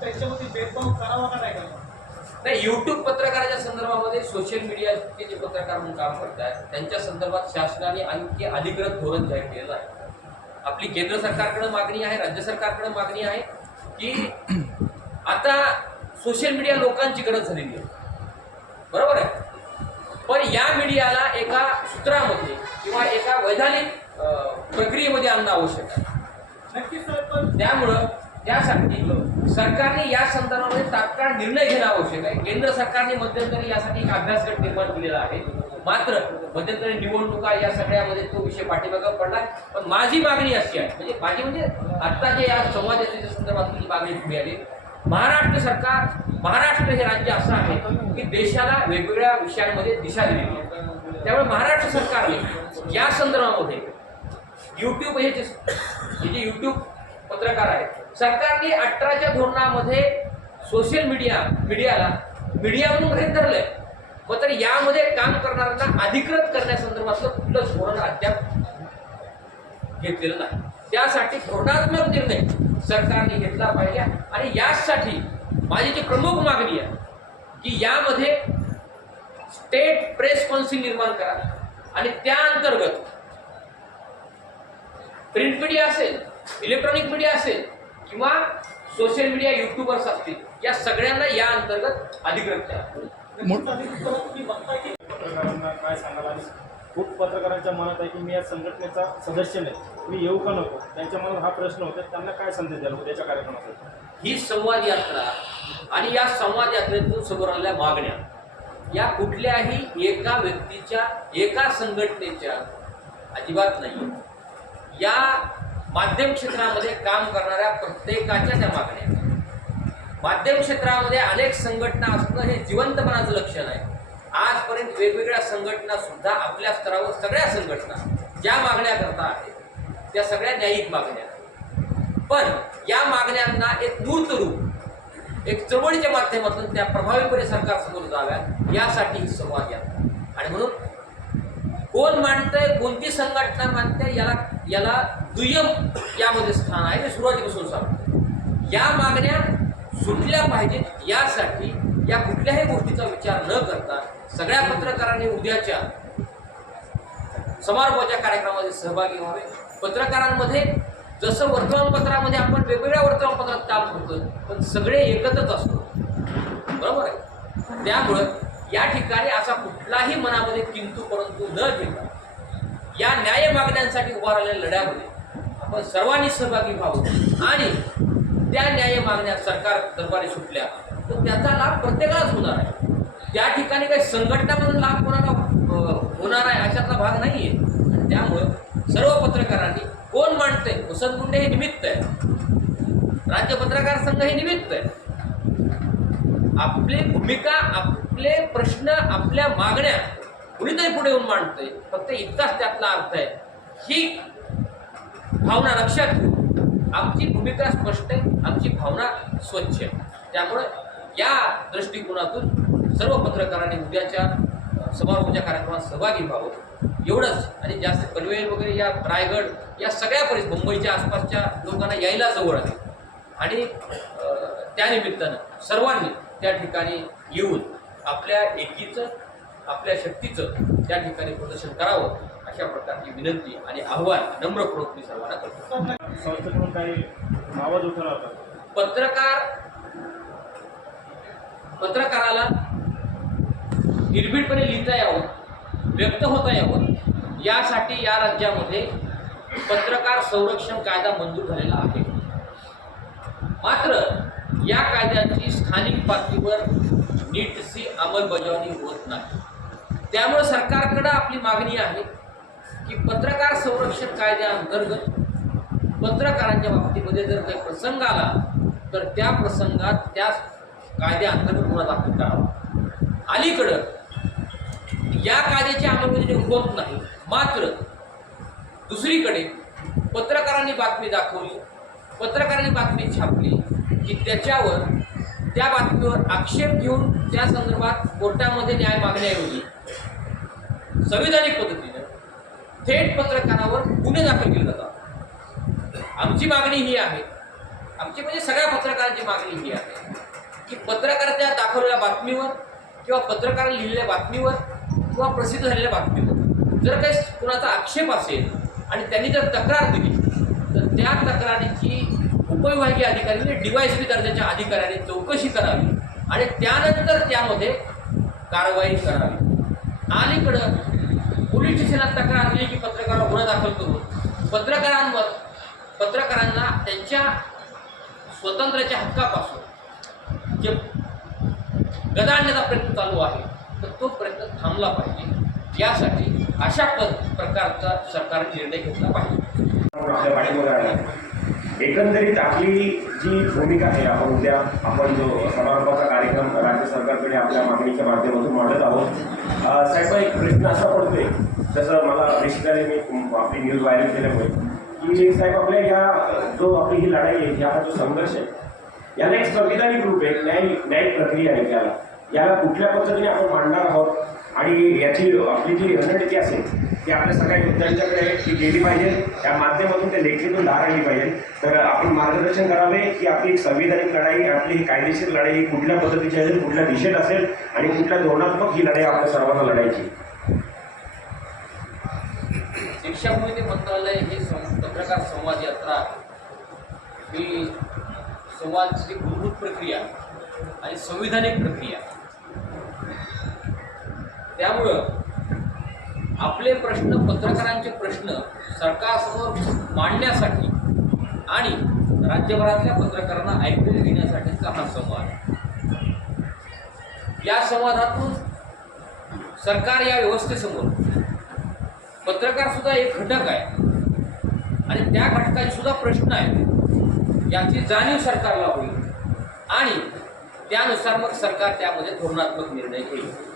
त्याच्यामध्ये भेदभाव करावा का नाही करावा? नाही युट्यूब पत्रकाराच्या संदर्भामध्ये सोशल मीडियाचे जे पत्रकार म्हणून काम करतात त्यांच्या संदर्भात शासनाने आणखी अधिकृत धोरण जाहीर केलेलं आहे. आपली केंद्र सरकारकडे मागणी आहे राज्य सरकारकडे मागणी आहे की आता सोशल मीडिया लोकांची गरज झालेली आहे. बरोबर आहे? पण या मीडियाला एका सूत्रामध्ये किंवा एका वैधानिक प्रक्रियेमध्ये आणणं आवश्यक आहे. नक्कीच सर पण त्यामुळं त्यासाठी सरकारने या संदर्भामध्ये तात्काळ निर्णय घेणं आवश्यक आहे. केंद्र सरकारने मध्यंतरी यासाठी एक अभ्यासगट निर्माण केलेला आहे. मात्र मध्यंतरी निवडणुका या सगळ्यामध्ये तो विषय पाठीमागं पडला पण माझी मागणी अशी आहे म्हणजे माझी म्हणजे आता जे या संवाद यात्रेच्या संदर्भात तुझी मागणी पुढे आली. महाराष्ट्र सरकार महाराष्ट्र हे राज्य असं आहे की देशाला वेगवेगळ्या विषयांमध्ये दिशा दिलेली आहे. त्यामुळे महाराष्ट्र सरकारने या संदर्भामध्ये यूट्यूब हे जे हे जे पत्रकार आहेत सरकारने अठराच्या धोरणामध्ये सोशल मीडिया मीडियाला मीडिया म्हणून गृहीत धरलंय तर यामध्ये काम करणाऱ्यांना अधिकृत करण्यासंदर्भातलं कुठलं धोरण अद्याप घेतलेलं नाही. त्यासाठी धोरणात्मक निर्णय सरकारने घेतला पाहिजे आणि यासाठी माझी जी प्रमुख मागणी आहे की यामध्ये स्टेट प्रेस कौन्सिल निर्माण करा. आणि त्या अंतर्गत प्रिंट मीडिया असेल इलेक्ट्रॉनिक मीडिया असेल किंवा सोशल मीडिया युट्यूबर्स असतील या सगळ्यांना या अंतर्गत अधिकृत करा. पत्रकारांना काय सांगाल आणि खूप पत्रकारांच्या मनात आहे की मी या संघटनेचा सदस्य नाही. मी येऊ का नको? त्यांच्या मनात हा प्रश्न होता त्यांना काय संदेश द्याल उद्याच्या कार्यक्रमासाठी ही संवाद यात्रा आणि या संवाद यात्रेतून समोर आलेल्या मागण्या या कुठल्याही एका व्यक्तीच्या एका संघटनेच्या अजिबात नाही या माध्यम क्षेत्रामध्ये काम करणाऱ्या प्रत्येकाच्या त्या मागण्या आहेत. माध्यम क्षेत्रामध्ये अनेक संघटना असणं हे जिवंतपणाचं लक्षण आहे. आजपर्यंत वेगवेगळ्या संघटना सुद्धा आपल्या स्तरावर सगळ्या संघटना ज्या मागण्या करता आहेत त्या सगळ्या न्यायिक मागण्या पण या मागण्यांना एक मूर्त रूप एक चळवळीच्या माध्यमातून त्या प्रभावीपणे सरकार समोर जाव्यात यासाठी ही संवाद यात्रा. आणि म्हणून कोण मांडतंय कोणती संघटना मांडते याला याला दुय्यम यामध्ये स्थान आहे मी सुरुवातीपासून सांगतो. या मागण्या सुटल्या पाहिजेत यासाठी या कुठल्याही गोष्टीचा विचार न करता सगळ्या पत्रकारांनी उद्याच्या समारोपाच्या कार्यक्रमामध्ये सहभागी व्हावे. पत्रकारांमध्ये जसं वर्तमानपत्रामध्ये आपण वेगवेगळ्या वर्तमानपत्रात काम करतो पण सगळे एकत्रच असतो. बरोबर आहे? त्यामुळं या ठिकाणी असा कुठलाही मनामध्ये किंतू परंतु न घेता या न्याय मागण्यांसाठी उभा राहिलेल्या लढ्यामध्ये आपण सर्वांनी सहभागी व्हावं. आणि त्या न्याय मागण्या सरकार दरबारी सुटल्या तर त्याचा लाभ प्रत्येकालाच होणार आहे. त्या ठिकाणी काही संघटना म्हणून लाभ कोणाला होणार आहे अशातला भाग नाही आहे त्यामुळं सर्व पत्रकारांनी कोण मांडतंय वसंत गुंडे हे निमित्त आहे. राज्य पत्रकार संघ हे निमित्त आहे. आपली भूमिका आपले प्रश्न आपल्या मागण्या कुणीतरी पुढे येऊन मांडतंय. फक्त इतकाच त्यातला अर्थ आहे. ही भावना लक्षात घेऊन आमची भूमिका स्पष्ट आहे आमची भावना स्वच्छ आहे. त्यामुळे या दृष्टिकोनातून सर्व पत्रकारांनी उद्याच्या समारोहाच्या कार्यक्रमात सहभागी व्हावं. एवढंच. आणि जास्त पनवेल वगैरे या रायगड या सगळ्या परिस मुंबईच्या आसपासच्या लोकांना यायला जवळ आहे. आणि त्यानिमित्तानं सर्वांनी त्या ठिकाणी येऊन आपल्या एकीचं आपल्या शक्तीचं त्या ठिकाणी प्रदर्शन करावं. अशा प्रकारची विनंती आणि आव्हान नम्रपूर्वक मी सर्वांना करतो. संस्थेकडून काही आवाज उठवला होता? पत्रकार पत्रकाराला निर्भीडपणे लिहिता यावं व्यक्त होता यावं यासाठी या राज्यामध्ये पत्रकार संरक्षण कायदा मंजूर झालेला आहे. मात्र या कायद्याची स्थानिक पातळीवर नीटशी अंमलबजावणी होत नाही. त्यामुळे सरकारकडं आपली मागणी आहे की पत्रकार संरक्षण कायद्याअंतर्गत पत्रकारांच्या बाबतीमध्ये जर काही प्रसंग आला तर त्या प्रसंगात त्या कायद्याअंतर्गत गुन्हा दाखल करावा. अलीकडं या कायद्याची अंमलबजावणी होत नाही. मात्र दुसरीकडे पत्रकारांनी बातमी दाखवली पत्रकारांनी बातमी छापली की त्याच्यावर त्या बातमीवर आक्षेप घेऊन त्या संदर्भात कोर्टामध्ये न्याय मागण्याऐवजी संविधानिक पद्धतीने थेट पत्रकारावर गुन्हे दाखल केले जातात. आमची मागणी ही आहे. आमची म्हणजे सगळ्या पत्रकारांची मागणी ही आहे. की पत्रकाराच्या दाखवलेल्या बातमीवर किंवा पत्रकार लिहिलेल्या बातमीवर किंवा प्रसिद्ध झालेल्या बातमीवर जर काही कुणाचा आक्षेप असेल आणि त्यांनी जर तक्रार दिली तर त्या तक्रारीची उपविभागीय अधिकाऱ्यांनी डीवायएसपी दर्जाच्या अधिकाऱ्यांनी चौकशी करावी आणि त्यानंतर त्यामध्ये कारवाई करावी. अलीकडं पोलीस स्टेशनात तक्रार दिली की पत्रकारावर गुन्हा दाखल करून पत्रकारांवर पत्रकारांना त्यांच्या स्वतंत्र्याच्या हक्कापासून जे गदाळण्याचा प्रयत्न चालू आहे तर तो प्रयत्न थांबला पाहिजे. यासाठी अशा प प्रकारचा सरकारने निर्णय घेतला पाहिजे. एकंदरीत आपली जी भूमिका आहे आपण उद्या आपण जो समारंभाचा कार्यक्रम राज्य सरकारकडे आपल्या मागणीच्या माध्यमातून मांडत आहोत. साहेब एक प्रश्न असा पडतोय जसं मला बेसिकली मी आपली न्यूज व्हायरल केल्यामुळे की साहेब आपल्या या जो आपली ही लढाई आहे हा जो संघर्ष आहे याला एक संविधानिक रूप आहे न्याय न्यायिक प्रक्रिया आहे याला याला कुठल्या पद्धतीने आपण मांडणार आहोत? आणि याची आपली जी रणनीती असेल ती आपल्या सगळ्या योद्ध्यांच्याकडे ती गेली पाहिजे. त्या माध्यमातून ते लेखीतून धार आली पाहिजे. तर आपण मार्गदर्शन करावे की आपली एक संविधानिक लढाई आपली कायदेशीर लढाई ही कुठल्या पद्धतीची असेल कुठल्या दिशेत असेल आणि कुठल्या धोरणात्मक ही लढाई आपल्या सर्वांना लढायची. शिक्षाभूमी मंत्रालय हे पत्रकार संवाद यात्रा ही संवादची मूलभूत प्रक्रिया आणि संविधानिक प्रक्रिया. त्यामुळं आपले प्रश्न पत्रकारांचे प्रश्न सरकारसमोर मांडण्यासाठी आणि राज्यभरातल्या पत्रकारांना ऐकून घेण्यासाठीचा हा संवाद? आहे. या संवादातून सरकार या व्यवस्थेसमोर पत्रकार सुद्धा एक घटक आहे. आणि त्या घटकाचे सुद्धा प्रश्न आहेत. याची जाणीव सरकारला होईल. आणि त्यानुसार मग सरकार त्यामध्ये धोरणात्मक निर्णय घेईल.